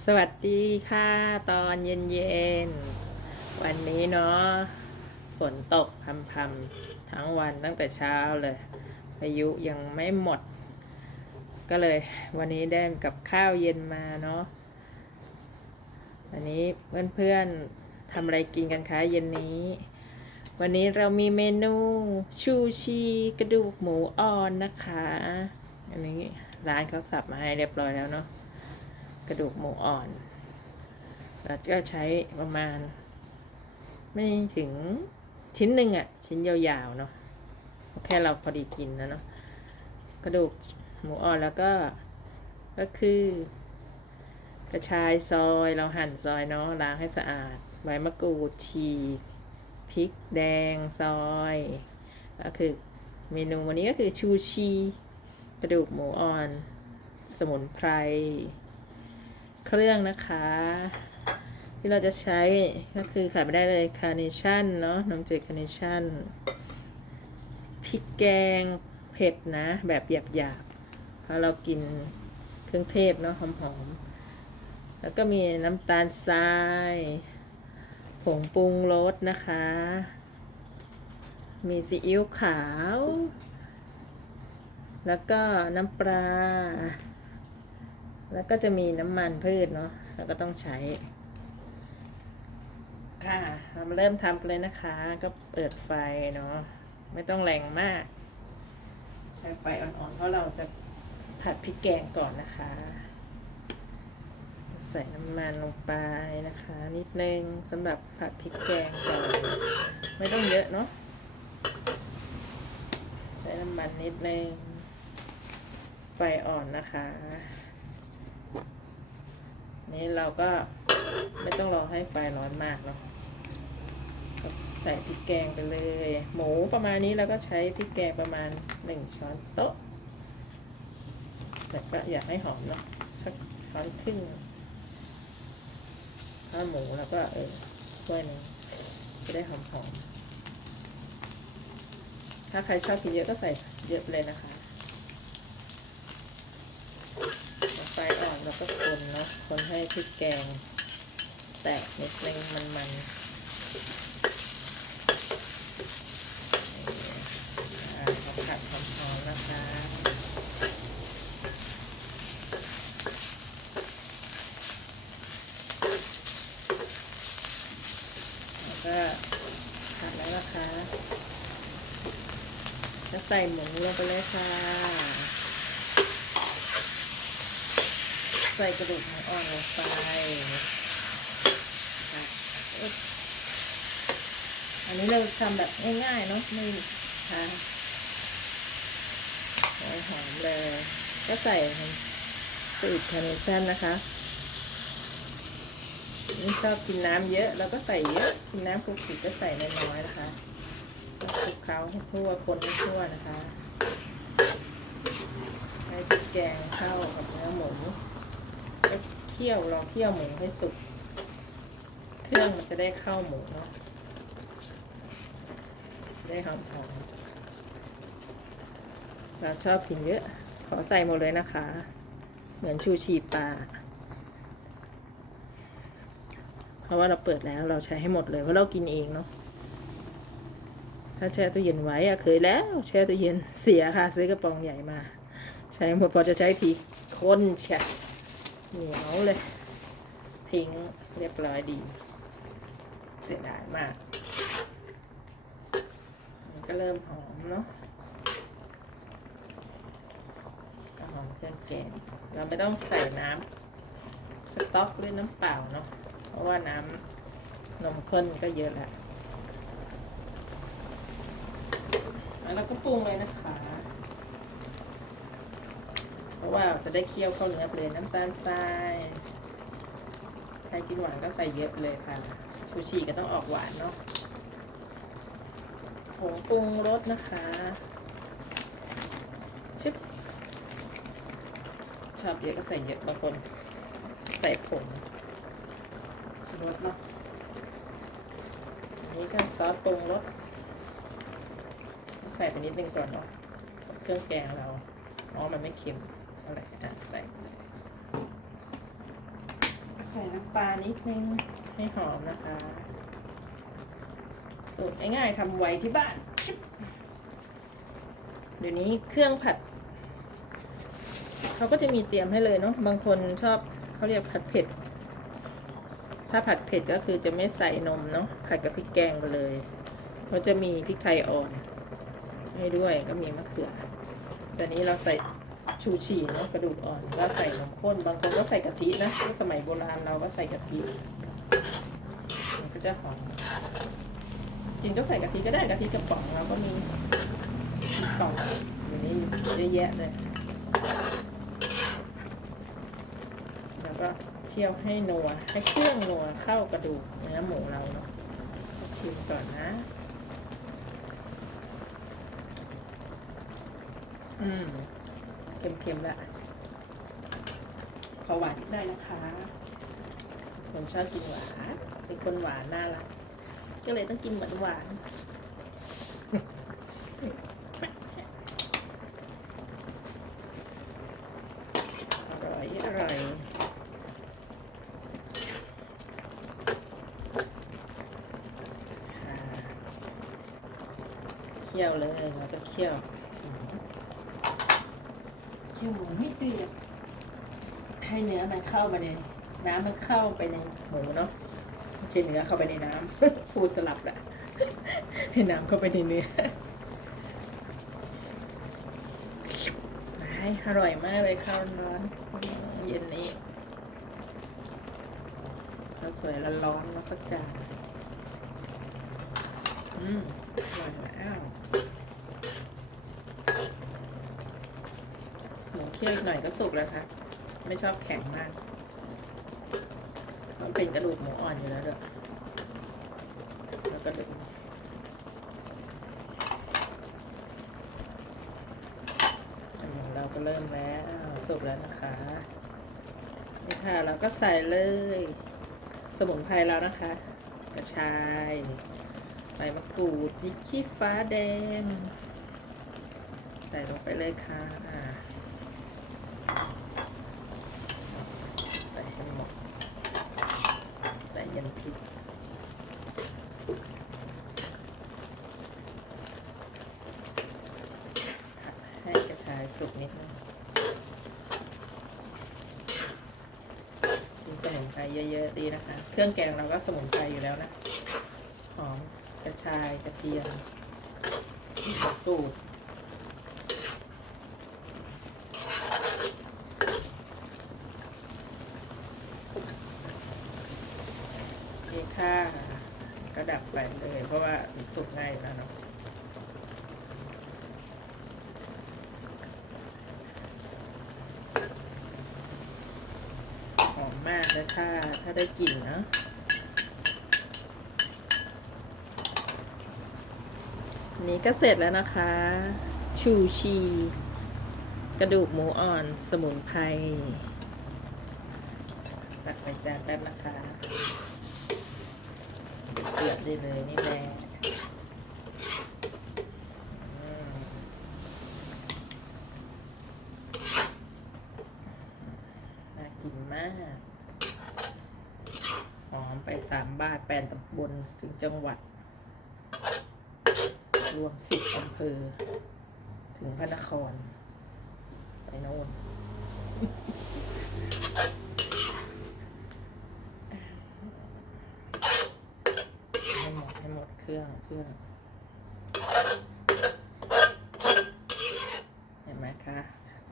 สวัสดีค่ะ ตอนเย็นๆ วันนี้เนาะฝนตกพรำๆ ทั้งวันตั้งแต่เช้าเลยพายุยังไม่หมด ก็เลยวันนี้ได้กับข้าวเย็นมาเนาะวันนี้เพื่อนๆทำอะไรกินกันคะเย็นนี้ วันนี้เรามีเมนูชูชีกระดูกหมูอ่อนนะคะ อันนี้ร้านเขาสับมาให้เรียบร้อยแล้วเนาะ กระดูกหมูอ่อน เราก็ใช้ประมาณ ไม่ถึงชิ้นหนึ่งอะชิ้นยาวๆเนาะแค่เราพอดีกินนะเนาะกระดูกหมูอ่อนแล้วก็ก็คือกระชายซอยเราหั่นซอยเนาะล้างให้สะอาดใบมะกรูดฉีกพริกแดงซอยก็คือเมนูวันนี้ก็คือชูชี กระดูกหมูอ่อน สมุนไพร เครื่องนะคะ ที่เราจะใช้ก็คือขาดไม่ได้เลยคาร์เนชั่นเนาะน้ำจืดคาร์เนชั่นพริกแกงเผ็ดนะ แบบหยาบๆเพราะเรากินเครื่องเทศเนาะหอมๆ แล้วก็มีน้ำตาลทราย ผงปรุงรสนะคะ มีซีอิ๊วขาว แล้วก็น้ำปลา แล้วก็จะมีน้ำมันพืชเนาะแล้วก็ต้องใช้ ค่ะ เรามาเริ่มทำกันเลยนะคะ ก็เปิดไฟเนาะไม่ต้องแรงมาก ใช้ไฟอ่อนๆเพราะเราจะผัดพริกแกงก่อนนะคะ ใส่น้ำมันลงไปนะคะ นิดนึงสำหรับผัดพริกแกงก่อนไม่ต้องเยอะเนาะใช้น้ำมันนิดนึงไฟอ่อนนะคะ นี่เราก็ไม่ต้องรอให้ไฟร้อนมากเนาะก็ใส่พริกแกงไปเลย หมูประมาณนี้เราก็ใช้พริกแกงประมาณหนึ่งช้อนโต๊ะแต่ก็อยากให้หอมเนาะสักช้อนครึ่งถ้าหมูแล้วก็เออถ้วยหนึ่งจะได้หอมหอมๆถ้าใครชอบกินเยอะก็ใส่เยอะเลยนะคะ ไฟอ่อน แล้วก็คนเนาะคนให้พริกแกง แตกนิดนึงมันมันๆอ่าเราผัดหอมๆนะคะแล้วก็ผัดแล้วนะคะจะใส่หมูลงไปเลยค่ะ ใส่กระดูกหมูอ่อนลงไปอันนี้เราทำแบบง่ายๆเนาะไม่ค่ะหอมเลย ก็ใส่สูตรคาร์เนชั่นนะคะนี่ชอบกินน้ำเยอะเราก็ใส่เยอะ กินน้ำคลุกคลิกก็ใส่น้อยๆนะคะคลุกเคล้าให้ทั่วคนให้ทั่วนะคะให้แกงเข้ากับเนื้อหมู เคี่ยวลองเคี่ยวหมูให้สุก เครื่องมันจะได้เข้าหมูเนาะ ได้หอมหอมเราชอบกินเยอะ ขอใส่หมดเลยนะคะ เหมือนชูชีปลา เพราะว่าเราเปิดแล้วเราใช้ให้หมดเลยเพราะเรากินเองเนาะถ้าแช่ตู้เย็นไว้อะเคยแล้ว แช่ตู้เย็นเสียค่ะ ซื้อกระป๋องใหญ่มา ใช้หมดพอจะใช้ทีข้นแฉะ เหนียวเลย ทิ้งเรียบร้อยดี เสียดายมากมันก็เริ่มหอมเนาะก็หอมเครื่องแกงเราไม่ต้องใส่น้ำสต๊อกหรือน้ำเปล่าเนาะเพราะว่าน้ำนมข้นก็เยอะแล้วแล้วเราก็ปรุงเลยนะคะ เพราะว่าจะได้เคี่ยวเข้าเนื้อไปเลยน้ำตาลทรายใครกินหวานก็ใส่เยอะไปเลยค่ะ ชูชีก็ต้องออกหวานเนาะผงปรุงรสนะคะชิบชอบเยอะก็ใส่เยอะบางคนใส่ผงชูรสเนาะอันนี้ก็ซอสปรุงรสใส่ไปนิดนึงก่อนเนาะเครื่องแกงเราอ๋อมันไม่เค็ม อะไรอะใส่ใส่น้ำปลานิดนึงให้หอมนะคะ สูตรง่ายๆทำไว้ที่บ้าน เดี๋ยวนี้เครื่องผัด เขาก็จะมีเตรียมให้เลยเนาะบางคนชอบเขาเรียกผัดเผ็ด ถ้าผัดเผ็ดก็คือจะไม่ใส่นมเนาะผัดกับพริกแกงไปเลยเขาจะมีพริกไทยอ่อน ให้ด้วยก็มีมะเขือตอนนี้เราใส่ ชูชีเนาะกระดูกอ่อนก็ใส่นมข้นบางคนก็ใส่กะทินะสมัยโบราณเราก็ใส่กะทิมันก็จะหอมจริงก็ใส่กะทิก็ได้กะทิกระป๋องเราก็มีมีกล่องอยู่นี่เยอะแยะเลยแล้วก็เคี่ยวให้นัวให้เครื่องนัวเข้ากระดูกเนื้อหมูเราเนาะชิมก่อนนะ อืม เค็มๆละขอหวานนิดหน่อยนะคะผมชอบกินหวานเป็นคนหวานน่ารักก็เลยต้องกินหวานหวานอร่อยอร่อยเคี่ยวเลยเราจะเคี่ยว เคี่ยวหมูไม่เดือดให้เนื้อมันเข้ามาในน้ำมันเข้าไปในหมูเนาะไม่ใช่เนื้อเข้าไปในน้ำพูดสลับแหละให้น้ำเข้าไปในเนื้อไอ้อร่อยมากเลยข้าวร้อนเย็นนี้ข้าวสวยร้อนๆมาสักจานอืมอร่อยว้าวหมูเคี่ยวอีกหน่อยก็สุกแล้วค่ะ ไม่ชอบแข็งมาก มันเป็นกระดูกหมูอ่อนอยู่แล้วด้วยแล้วกระดูกอันนี้เราก็เริ่มแล้วสุกแล้วนะคะนี่ค่ะเราก็ใส่เลย สมุนไพรแล้วนะคะ กระชายใบมะกรูดพริกขี้ฟ้าแดง ใส่ลงไปเลยค่ะ ใส่ให้หมด ใส่ ยันพริดให้กระชายสุกนิดนึงกินสมุนไพรเยอะๆดีนะคะ เครื่องแกงเราก็สมุนไพรอยู่แล้วนะ หอมกระชายกระเทียมมะกรูดโอเคค่ะ็ดับไฟเลย เพราะว่าสุกง่ายแล้วเนาะหอมมากเลยค่ะ ถ้าได้กลิ่นเนาะนนี้ก็เสร็จแล้วนะคะ ชูชี กระดูกหมูอ่อนสมุนไพรตักใส่จานแป๊บนะคะ เดือดได้เลยนี่แหละอืมน่ากินมาก หอมไปสามบ้าทแปดตำบลถึงจังหวัด รวมสิบอำเภอ ถึงพระนคร ไปโน่น ให้หมดื่อเครื่อเห็นไหมคะ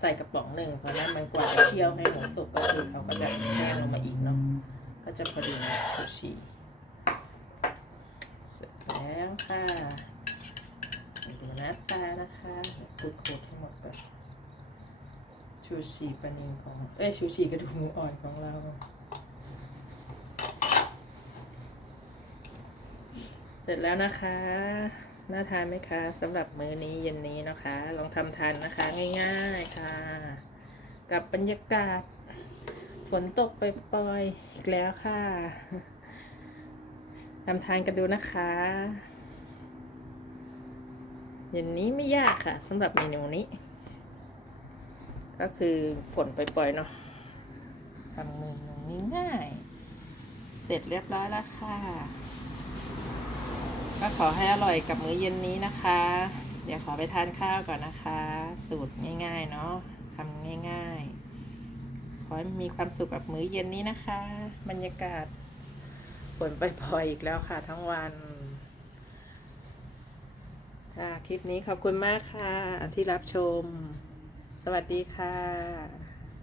ใส่กระป๋องหนึ่งเพราะนั้นมันกว่าจะเคี่ยวให้หมูสุกก็คือเขาก็จะแห้งลงมาอีกเนาะก็จะพอดีซูชิเสร็จแล้วค่ะดูหน้าตานะคะขูดขูดๆให้หมดก่อนชูชีปลานินของเอ้ยชูชีกระดูกหมูอ่อนของเรา เสร็จแล้วนะคะ น่าทานไหมคะสำหรับมื้อนี้เย็นนี้นะคะ ลองทำทานนะคะ ง่ายๆค่ะ กับบรรยากาศ ฝนตกไปปล่อยอีกแล้วค่ะทำทานกันดูนะคะเย็นนี้ไม่ยากค่ะสำหรับเมนูนี้ ก็คือฝนปล่อยๆเนาะทำเมนูง่าย เสร็จเรียบร้อยแล้วค่ะ ก็ขอให้อร่อยกับมื้อเย็นนี้นะคะ เดี๋ยวขอไปทานข้าวก่อนนะคะ สูตรง่ายๆเนาะทำง่ายๆ ขอให้มีความสุขกับมื้อเย็นนี้นะคะ บรรยากาศฝนปล่อยๆอีกแล้วค่ะทั้งวันค่ะคลิปนี้ขอบคุณมากค่ะที่รับชม สวัสดีค่ะ